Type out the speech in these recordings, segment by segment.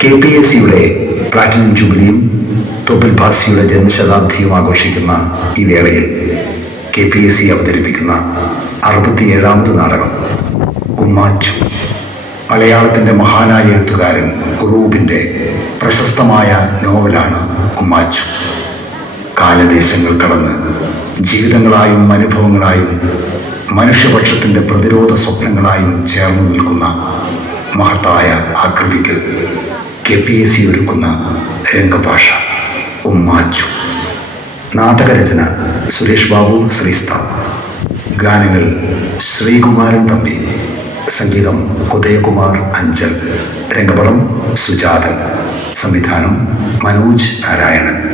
K P S സിയുടെ platinum ജൂബിലിയും തൊപ്പിൽ ഭാസിയുടെ ജന്മശതാബ്ദിയും ആഘോഷിക്കുന്ന ഈ വേളയിൽ കെ പി എസ് സി അവതരിപ്പിക്കുന്ന അറുപത്തിയേഴാമത് നാടകം ഉമ്മാച്ചു മലയാളത്തിന്റെ മഹാനായ എഴുത്തുകാരൻ ഉറൂബിന്റെ പ്രശസ്തമായ നോവലാണ് ഉമ്മാച്ചു കാലദേശങ്ങൾ കടന്ന് ജീവിതങ്ങളായും അനുഭവങ്ങളായും മനുഷ്യപക്ഷത്തിന്റെ പ്രതിരോധ സ്വപ്നങ്ങളായും ചേർന്ന് നിൽക്കുന്ന മഹത്തായ ആകൃതിക്ക് കെ പി എസ് സി ഒരുക്കുന്ന രംഗഭാഷ ഉമ്മാച്ചു. നാടകരചന സുരേഷ് ബാബു ശ്രീസ്താവ് ഗാനങ്ങൾ ശ്രീകുമാരൻ തമ്പി. സംഗീതം ഉദയകുമാർ അഞ്ചൽ. രംഗപടം സുജാതൻ. സംവിധാനം മനോജ് നാരായണൻ.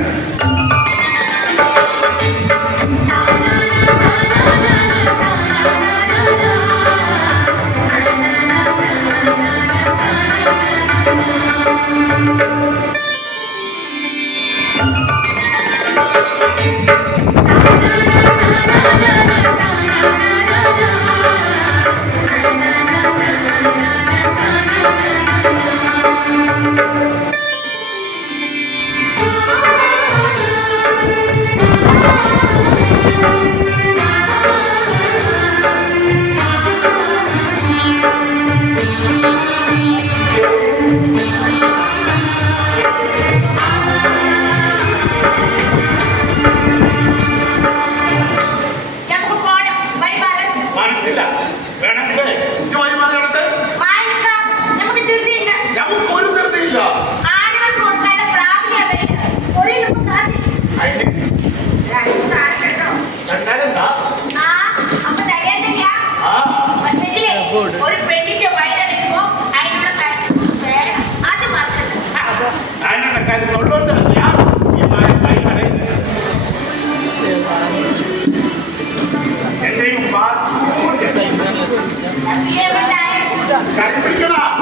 કાર્યક્રમ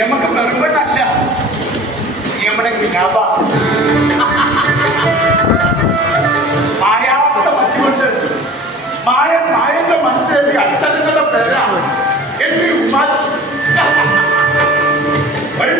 എമക്ക് വെറുപ്പെണ്ണല്ല നമ്മുടെ കിനാബ മായാത്ത മനുഷ്യണ്ട് മായ മായന്റെ മനസ്സിലെത്തി അച്ഛനങ്ങളുടെ പേരാണ്. എന്റെ ഉമ്മാച്ചി. ഒരു